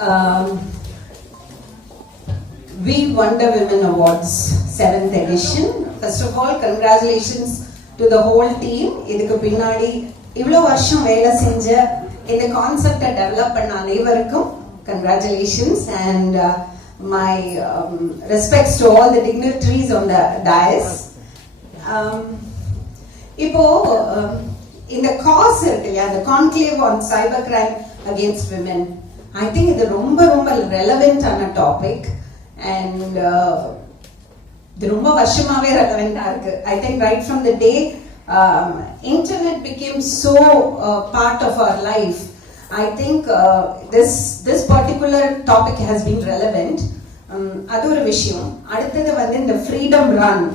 um, We Wonder Women Awards 7th edition. First of all, congratulations to the whole team. இதுக்கு பின்னாடி இவ்வளோ வருஷம் வேலை செஞ்ச இந்த கான்செப்டை டெவலப் பண்ண அனைவருக்கும் congratulations and my respects to all the dignitaries on the dais. இப்போ இந்த காஸ் இருக்கு இல்லையா, the conclave on cyber crime against women, I think இது ரொம்ப ரொம்ப ரெலவென்டான டாபிக் and இது ரொம்ப வருஷமாவே ரெலவெண்டா இருக்கு. I think right from the day internet became so part of our life, I think this particular topic has been relevant. அது ஒரு விஷயம். அடுத்தது வந்து இந்த ஃப்ரீடம் ரன்,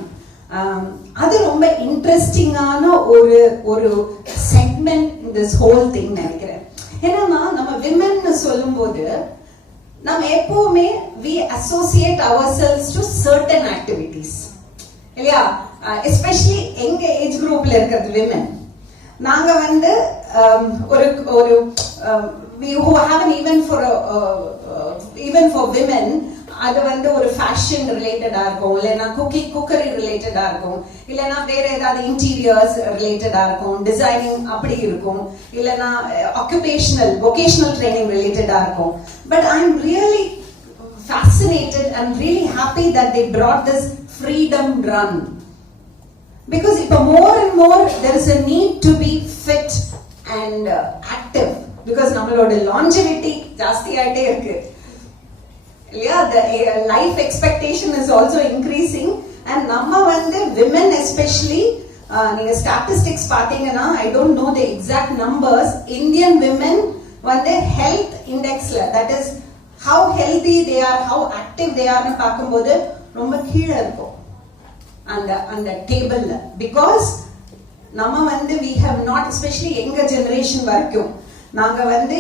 அது ரொம்ப இன்ட்ரெஸ்டிங்கான ஒரு segment in this whole thing நினைக்கிறேன். ஏன்னா நம்ம விமென்னு சொல்லும்போது நம்ம எப்பவுமே we associate ourselves to certain activities இல்லையா, especially எங்க ஏஜ் குரூப்ல இருக்கிறது women. நாங்க வந்து ஒரு we who have an even for women, அது வந்து ஒரு ஃபேஷன் ரிலேட்டடா இருக்கும், இல்லைன்னா குக்கரி ரிலேட்டடா இருக்கும், இல்லைன்னா வேற ஏதாவது இன்டீரியர்ஸ் ரிலேட்டடா இருக்கும், டிசைனிங் அப்படி இருக்கும், இல்லைன்னா ஆக்குபேஷனல் vocational ட்ரைனிங் ரிலேட்டடா இருக்கும். But I am really fascinated and really happy that they brought this freedom run, because இப்போ more and more there is a need to be fit and active, because நம்மளோட longevity ஜாஸ்தி ஆயிட்டே இருக்கு இல்லையா, the life expectation is also increasing and நம்ம வந்து women especially, நீங்க statistics பாத்தீங்கன்னா, I don't know the exact numbers, Indian women வந்து health indexல, that is how healthy they are, how active they are னு பாக்கும்போது ரொம்ப கீழ இருக்கும் அந்த டேபிள்ல. because நம்ம வந்து we have not, especially younger generation வரைக்கும் நாங்க வந்து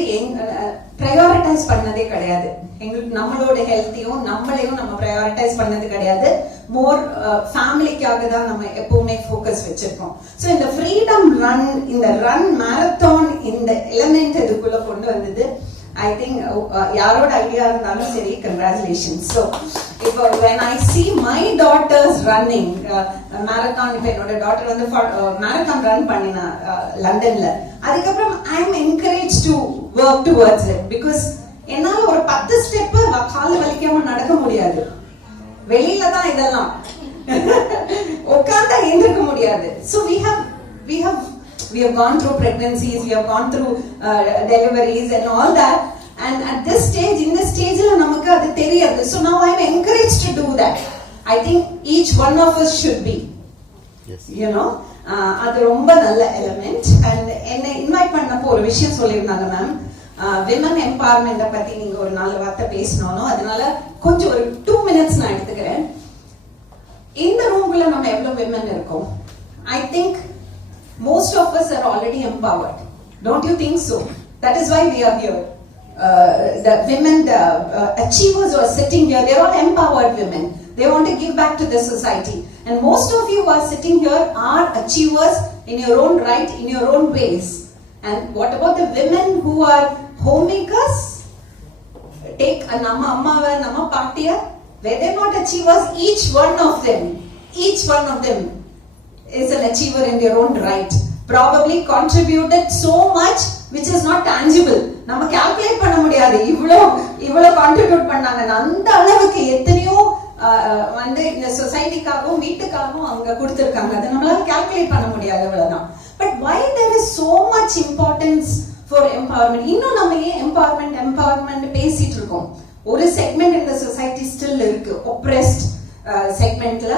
ப்ரையாரிட்டைஸ் பண்ணதே கிடையாது. எங்களுக்கு நம்மளோட ஹெல்த்தையும் நம்மளையும் நம்ம ப்ரையாரிட்டைஸ் பண்ணது கிடையாது. மோர் ஃபேமிலிக்காக தான் நம்ம எப்பவுமே ஃபோக்கஸ் வச்சிருக்கோம். ஸோ இந்த ஃப்ரீடம் ரன், இந்த ரன் மேரத்தான், இந்த எலிமெண்ட் இதுக்குள்ள கொண்டு வந்தது. I think யாரோட ஐடியா இருந்தாலும் சரி, congratulations. So இப்போ when I see my daughters running marathon, இப்போ என்னோட டாட்டர் வந்து marathon run பண்ணினா லண்டன்ல, அதுக்கப்புறம் I am encouraged to work towards it, because என்னால ஒரு 10 ஸ்டெப் கால் வலிக்காம நடக்க முடியாது, வெளியில தான் இதெல்லாம் உட்கார்ந்தா எந்திருக்க முடியாது. So we have gone through pregnancies, we have gone through deliveries and all that, and at this stage, in this stage la namakku adu theriyadhu. So now I am encouraged to do that. I think each one of us should be, yes, you know, adu romba nalla element. And enna invite பண்ணப்போ ஒரு விஷயம் சொல்லிருந்தாங்க ma'am, women empowerment பத்தி நீங்க ஒரு 4 வார்த்தை பேசணும், அதனால கொஞ்சம் ஒரு 2 minutes நான் எடுத்துக்கிறேன். இந்த ரூம்ல நம்ம எவ்வளவு women இருக்கோம்? I think most of us are already empowered. Don't you think so? That is why we are here. The women, the achievers who are sitting here, they are all empowered women. They want to give back to the society. And most of you who are sitting here are achievers in your own right, in your own ways. And what about the women who are homemakers? Take a amma paatiya, were they not achievers? Each one of them is an achiever in their own right. Probably contributed so much which is not tangible. நம்ம calculate பண்ண முடியாது, இவ்வளோ contribute பண்ணாங்க, அந்த அளவுக்கு எத்தனையோ வந்து இந்த சொசைட்டிக்காகவும் வீட்டுக்காகவும் அவங்க கொடுத்துருக்காங்க, அதை நம்மளால கால்குலேட் பண்ண முடியாது, அவ்வளவுதான். But why there is so much importance for empowerment? இன்னும் நம்ம ஏன் empowerment பேசிட்டு இருக்கோம்? ஒரு செக்மெண்ட் இந்த சொசைட்டி ஸ்டில் இருக்கு, oppressed செக்மெண்ட்ல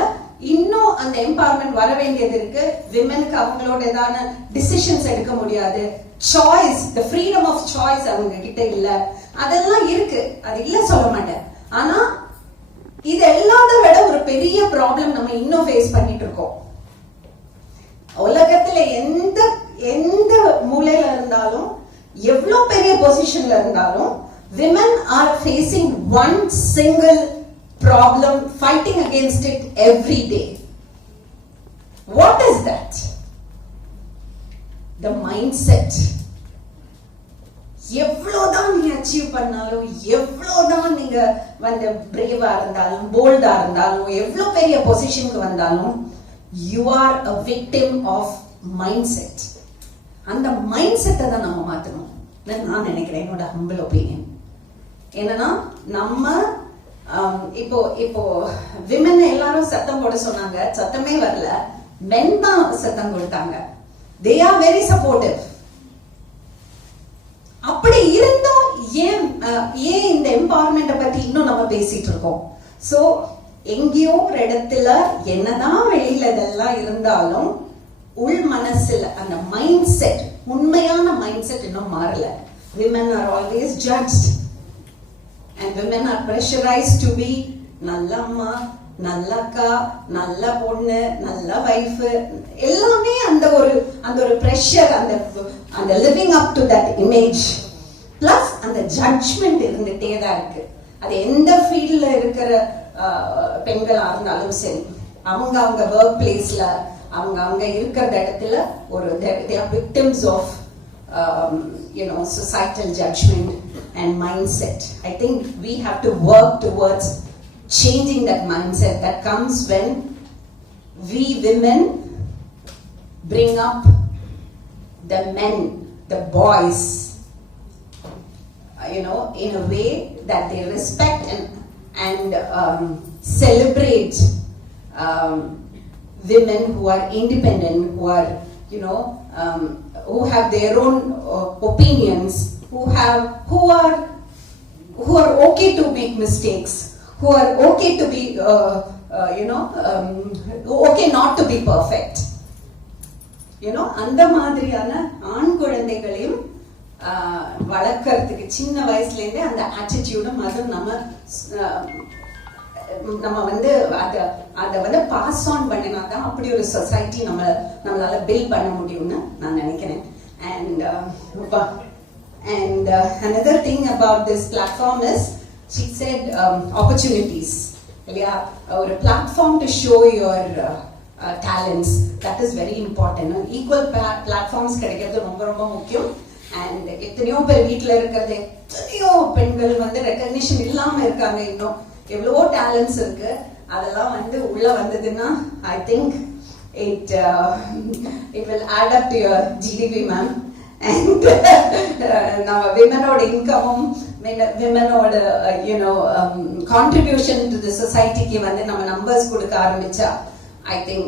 இன்னும் அந்த எம்பவர்மெண்ட் வர வேண்டியது இருக்கு. விமெனுக்கு அவங்களோட ஏதான டிசிஷன்ஸ் எடுக்க முடியாது, choice, the freedom of choice அவங்க கிட்ட இல்ல, அதெல்லாம் இருக்கு, அது இல்ல சொல்ல மாட்டேன். ஆனா இது எல்லாத்த விட ஒரு பெரிய ப்ராப்ளம் நம்ம இன்னும் ஃபேஸ் பண்ணிட்டு இருக்கோம். உலகத்துல எந்த மூலையில இருந்தாலும், எவ்வளவு பெரிய பொசிஷன்ல இருந்தாலும், women are facing one single problem, fighting against it every day. What is that? The mindset. எவ்வளோதான் நீங்க அச்சீவ் பண்ணாலும், எவ்வளோதான் நீங்க வந்து பிரேவா இருந்தாலும், போல்டா இருந்தாலும், எவ்வளவு பெரிய பொசிஷனுக்கு வந்தாலும், you are a victim of mindset. அந்த மைண்ட் செட்டை தான் நம்ம மாற்றணும் நான் நினைக்கிறேன், என்னோட ஹம்பிள் ஒப்பீனியன். என்னன்னா நம்ம இப்போ இப்போ விமன் எல்லாரும் சத்தம் போட சொன்னாங்க, சத்தமே வரல, மென் தான் சத்தம் கொடுத்தாங்க. they are very supportive. அப்படி இருந்தும் ஏன் இந்த எம்பவர்மெண்ட்டை பத்தி இன்னும் நம்ம பேசிட்டு இருக்கோம்? சோ எங்கேயோ ஒரு இடத்துல என்னதான் வெளியில இதெல்லாம் இருந்தாலும் உள் மனசுல அந்த மைண்ட் செட், உண்மையான மைண்ட் செட் இன்னும் மாறல. women are always judged and women are pressurized to be நல்ல அம்மா, நல்ல அக்கா, நல்ல பொண்ணு, நல்ல வைஃப், எல்லாமே அந்த ஒரு பிரஷர், அந்த living up to that image plus அந்த ஜட்ஜ்மெண்ட் இருந்துட்டே தான் இருக்கு. அது எந்த ஃபீல்ட்ல இருக்கிற பெண்களா இருந்தாலும் சரி, அவங்க ஒர்க் பிளேஸ்ல அவங்க இருக்கிற இடத்துல ஒரு they are victims of societal judgment and mindset. I think we have to work towards changing that mindset. That comes when we women bring up the men, the boys, in a way that they respect and celebrate women who are independent, who are who have their own opinions, who are okay to make mistakes, who are okay to be okay not to be perfect. அந்த மாதிரியான ஆண் குழந்தைகளையும் வளர்க்கறதுக்கு சின்ன வயசுல இருந்தே அந்த ஆட்டிடியூடும் அதுவும் நம்ம வந்து அதை வந்து பாஸ் ஆன் பண்ணினாதான் அப்படி ஒரு சொசைட்டி நம்மளால பில்ட் பண்ண முடியும்னு நான் நினைக்கிறேன். And another thing about this platform is, she said opportunities. Yeah, a platform to show your talents, that is very important. Equal platforms கிடைக்கிறது ரொம்ப ரொம்ப முக்கியம். And எத்தனையோ பேர் வீட்டில் இருக்கிறது, எத்தனையோ பெண்கள் வந்து ரெக்கக்னிஷன் இல்லாம இருக்காங்க. இன்னும் எவ்வளவோ டேலண்ட்ஸ் இருக்கு. அதெல்லாம் வந்து உள்ள வந்ததுன்னா I think it will add up to your GDP, ma'am. And நம்ம விமனோட இன்கமும் விமனோட கான்ட்ரிபியூஷன் டு தி சொசைட்டிக்கு வந்து நம்ம நம்பர்ஸ் கொடுக்க ஆரம்பிச்சா I think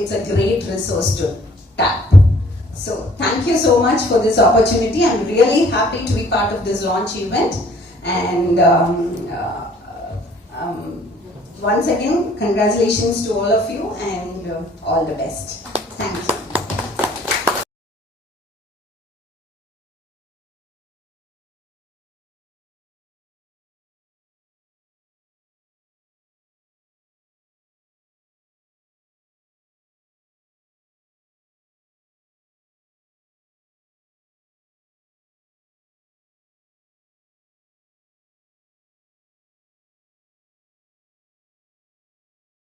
it's a great resource to tap. So thank you so much for this opportunity. I'm really happy to be part of this launch event, and once again congratulations to all of you, and all the best. Thank you.